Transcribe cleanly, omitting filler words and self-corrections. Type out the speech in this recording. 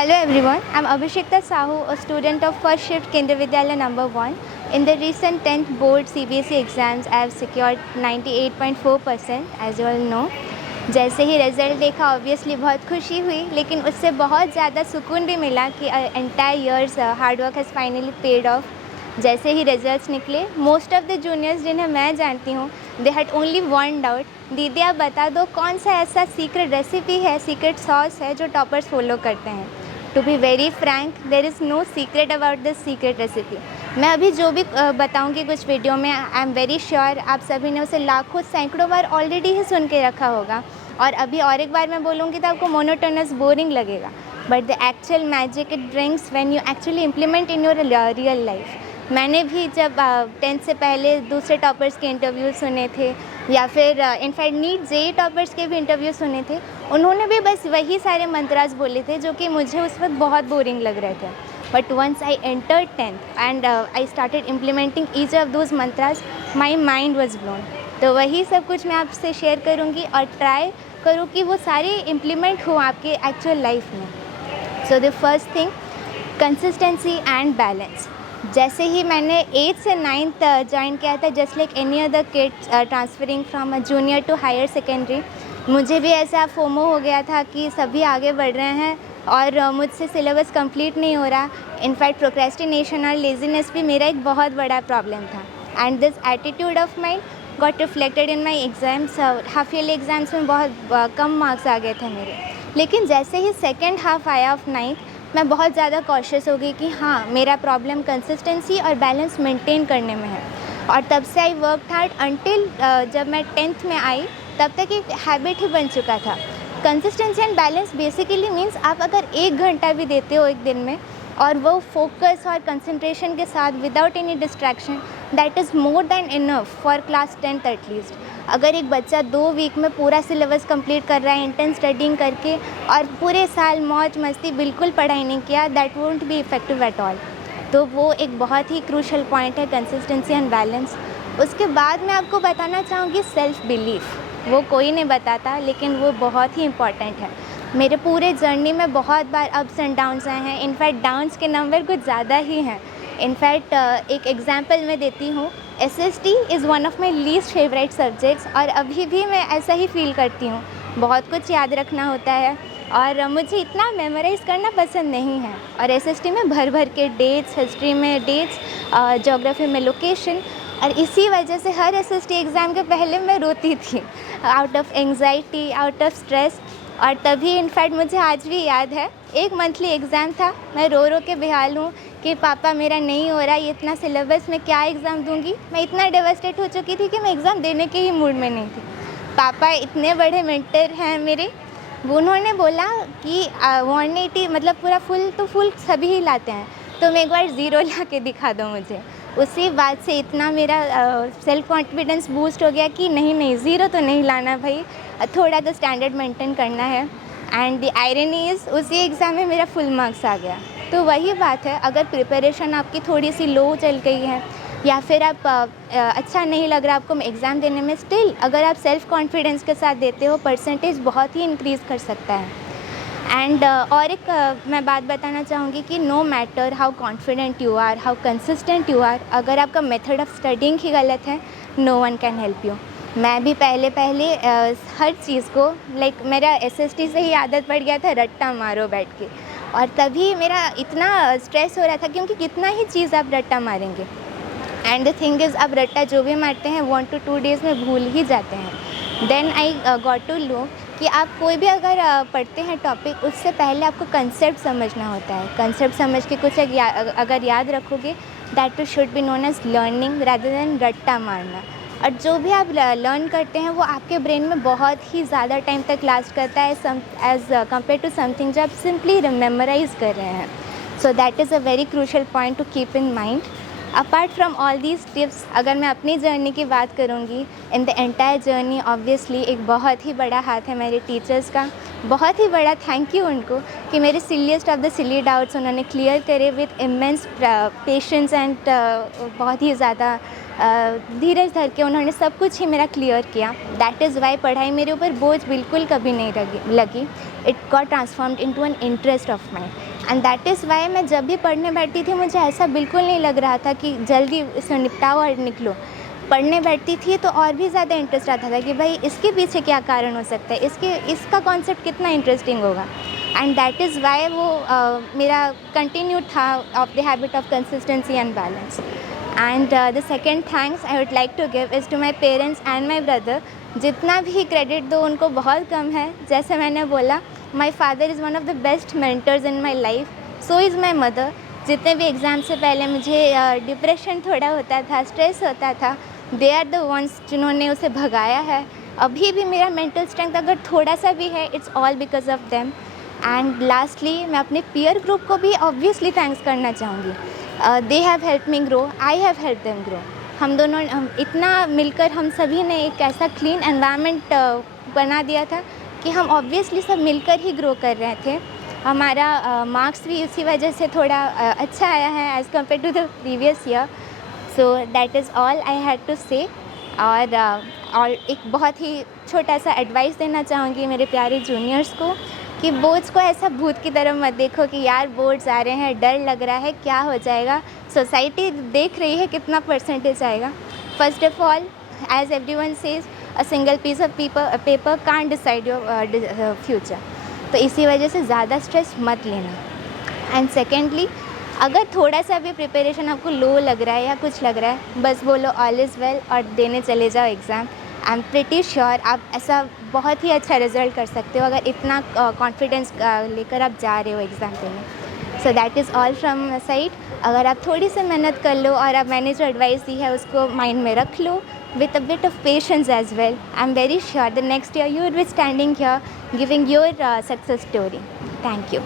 Hello everyone, I'm Abhishekta Sahu, a student of First Shift Kendra Vidyalaya number 1. In the recent 10th board CBSE exams, I have secured 98.4% as you all know. जैसे ही result देखा obviously बहुत खुशी हुई, लेकिन उससे बहुत ज़्यादा सुकून भी मिला कि entire year's hard work has finally paid off. जैसे ही रिजल्ट्स निकले, मोस्ट ऑफ द जूनियर्स जिन्हें मैं जानती हूँ, they had only one doubt, दीदी आप बता दो कौन सा ऐसा सीक्रेट रेसिपी है, सीक्रेट सॉस है जो टॉपर्स फॉलो करते हैं. To be very frank, there is no secret about this secret recipe. मैं अभी जो भी बताऊंगी कुछ वीडियो में, आई एम वेरी श्योर आप सभी ने उसे लाखों सैकड़ों बार ऑलरेडी ही सुन के रखा होगा, और अभी और एक बार मैं बोलूँगी तो आपको मोनोटोनस बोरिंग लगेगा. But the actual magic it brings when you actually implement in your real life. मैंने भी जब 10th से पहले दूसरे टॉपर्स के इंटरव्यू सुने थे, या फिर इनफैक्ट नीट जेई टॉपर्स के भी इंटरव्यू सुने थे, उन्होंने भी बस वही सारे मंत्रास बोले थे जो कि मुझे उस वक्त बहुत बोरिंग लग रहे थे. But once I entered 10th and I started implementing each of those mantras, my mind was blown. तो वही सब कुछ मैं आपसे शेयर करूँगी और ट्राई करूँ कि वो सारे इम्प्लीमेंट हो आपके एक्चुअल लाइफ में. So the first thing, consistency and balance. जैसे ही मैंने 8th से 9th ज्वाइन किया था, just like any other kids transferring from a junior to higher secondary, मुझे भी ऐसा फोमो हो गया था कि सभी आगे बढ़ रहे हैं और मुझसे सिलेबस कंप्लीट नहीं हो रहा. इनफैक्ट प्रोक्रेस्टिनेशन और लेजीनेस भी मेरा एक बहुत बड़ा प्रॉब्लम था. And this attitude of mind got reflected in my exams. Half yearly exams में बहुत कम मार्क्स आ गए थे मेरे. लेकिन जैसे ही सेकेंड हाफ आया ऑफ 9th, मैं बहुत ज़्यादा कॉशियस हो गई कि हाँ, मेरा प्रॉब्लम कंसिस्टेंसी और बैलेंस मेंटेन करने में है. और तब से आई वर्क हार्ड अंटिल जब मैं 10th में आई, तब तक एक हैबिट ही बन चुका था. Consistency and balance basically means आप अगर 1 घंटा भी देते हो एक दिन में, और वो फोकस और कंसंट्रेशन के साथ without any distraction, that is more than enough for class 10th at least. अगर एक बच्चा 2 वीक में पूरा सिलेबस कंप्लीट कर रहा है इंटेंस स्टडिंग करके, और पूरे साल मौज मस्ती बिल्कुल पढ़ाई नहीं किया, that won't be effective at all. तो वो एक बहुत ही क्रूशल पॉइंट है, कंसिस्टेंसी एंड बैलेंस. उसके बाद मैं आपको बताना चाहूँगी सेल्फ बिलीफ. वो कोई नहीं बताता, लेकिन वो बहुत ही इम्पॉर्टेंट है. मेरे पूरे जर्नी में बहुत बार अप्स एंड डाउन्स आए हैं. इनफैक्ट डाउन्स के नंबर कुछ ज़्यादा ही हैं. इनफैक्ट एक एग्जांपल मैं देती हूँ. SST is one of my least favourite subjects, और अभी भी मैं ऐसा ही फील करती हूँ. बहुत कुछ याद रखना होता है और मुझे इतना मेमोराइज़ करना पसंद नहीं है. और SST में भर भर के डेट्स, हिस्ट्री में डेट्स, ज्योग्राफी में लोकेशन, और इसी वजह से हर SST एग्ज़ाम के पहले मैं रोती थी, out of anxiety, out of stress. और तभी इनफैक्ट मुझे आज भी याद है, एक मंथली एग्ज़ाम था, मैं रो रो के बेहाल हूँ कि पापा मेरा नहीं हो रहा, ये इतना सिलेबस में क्या एग्ज़ाम दूंगी. मैं इतना डेवास्टेट हो चुकी थी कि मैं एग्ज़ाम देने के ही मूड में नहीं थी. पापा इतने बड़े मेंटर हैं मेरे, उन्होंने बोला कि 180 मतलब पूरा फुल तो फुल सभी ही लाते हैं, तुम एक बार ज़ीरो ला के दिखा दो मुझे. उसी बात से इतना मेरा सेल्फ कॉन्फिडेंस बूस्ट हो गया कि नहीं ज़ीरो तो नहीं लाना भाई, थोड़ा तो स्टैंडर्ड मेंटेन करना है. एंड द आयरनी इज़ उसी एग्ज़ाम में मेरा फुल मार्क्स आ गया. तो वही बात है, अगर प्रिपरेशन आपकी थोड़ी सी लो चल गई है, या फिर आप अच्छा नहीं लग रहा आपको एग्ज़ाम देने में, स्टिल अगर आप सेल्फ कॉन्फिडेंस के साथ देते हो, परसेंटेज बहुत ही इंक्रीज़ कर सकता है. एंड और एक मैं बात बताना चाहूँगी कि no matter how confident you are, how consistent you are, अगर आपका मेथड ऑफ स्टडिंग ही गलत है, no one can help you. मैं भी पहले हर चीज़ को लाइक मेरा SST से ही आदत पड़ गया था, रट्टा मारो बैठ के. और तभी मेरा इतना स्ट्रेस हो रहा था, क्योंकि कितना ही चीज़ आप रट्टा मारेंगे. एंड द थिंग इज़, आप रट्टा जो भी मारते हैं 1 to 2 days में भूल ही जाते हैं. Then I got to know कि आप कोई भी अगर पढ़ते हैं टॉपिक, उससे पहले आपको कंसेप्ट समझना होता है. कंसेप्ट समझ के कुछ अगर याद रखोगे, that should be known as learning rather than रट्टा मारना. और जो भी आप लर्न करते हैं वो आपके ब्रेन में बहुत ही ज़्यादा टाइम तक लास्ट करता है एज कम्पेयर टू समथिंग जो आप सिंपली मेमोराइज कर रहे हैं. सो that is a very crucial point two keep in mind. Apart from all these tips, अगर मैं अपनी जर्नी की बात करूँगी, in the entire journey obviously एक बहुत ही बड़ा हाथ है मेरे टीचर्स का. बहुत ही बड़ा थैंक यू उनको कि मेरे सिलिएस्ट ऑफ द सिली डाउट्स उन्होंने क्लियर करे विथ इमेंस पेशेंस एंड बहुत ही ज़्यादा धीरज धर के उन्होंने सब कुछ ही मेरा क्लियर किया. दैट इज़ वाई पढ़ाई मेरे ऊपर बोझ बिल्कुल कभी नहीं लगी. It got transformed into an interest of mind. And that is why मैं जब भी पढ़ने बैठती थी मुझे ऐसा बिल्कुल नहीं लग रहा था कि जल्दी इसे निपटाओ और निकलो। पढ़ने बैठती थी तो और भी ज़्यादा इंटरेस्ट आता था कि भाई इसके पीछे क्या कारण हो सकता है, इसका कॉन्सेप्ट कितना इंटरेस्टिंग होगा। एंड दैट इज़ वाई वो मेरा कंटिन्यू था of the habit of consistency and balance. And the second thanks I would like to give is to my parents and my brother. जितना भी क्रेडिट दो उनको बहुत कम है। जैसे मैंने बोला, my father is one of the best mentors in my life, so is my mother. जितने भी एग्ज़ाम से पहले मुझे डिप्रेशन थोड़ा होता था, स्ट्रेस होता था, दे आर द वंस जिन्होंने उसे भगाया है। अभी भी मेरा मेंटल स्ट्रेंथ अगर थोड़ा सा भी है, it's all because of them. And lastly मैं अपने पीयर ग्रुप को भी ऑब्वियसली थैंक्स करना चाहूँगी। They have help me grow, I have help them grow. हम दोनों इतना मिलकर हम सभी ने एक ऐसा क्लीन एनवायरनमेंट बना दिया था कि हम ऑब्वियसली सब मिलकर ही ग्रो कर रहे थे। हमारा मार्क्स भी इसी वजह से थोड़ा अच्छा आया है as compare to the previous year. So that is all I had to say. और एक बहुत ही छोटा सा एडवाइस देना चाहूँगी मेरे प्यारे जूनियर्स को कि बोर्ड्स को ऐसा भूत की तरह मत देखो कि यार बोर्ड्स आ रहे हैं, डर लग रहा है, क्या हो जाएगा, सोसाइटी देख रही है कितना परसेंटेज आएगा। First of all, as everyone says, a single piece of paper can't decide your future. तो इसी वजह से ज़्यादा स्ट्रेस मत लेना। एंड सेकेंडली, अगर थोड़ा सा भी प्रिपरेशन आपको लो लग रहा है या कुछ लग रहा है, बस बोलो ऑल इज़ वेल और देने चले जाओ exam. I am pretty sure आप ऐसा बहुत ही अच्छा रिजल्ट कर सकते हो अगर इतना कॉन्फिडेंस लेकर आप जा रहे हो एग्ज़ाम देने। सो that is all from my side. अगर आप थोड़ी सी मेहनत कर लो और अब मैंने जो एडवाइस दी है उसको माइंड में रख लो with a bit of patience as well, I'm very sure the next year you will be standing here giving your success story. Thank you.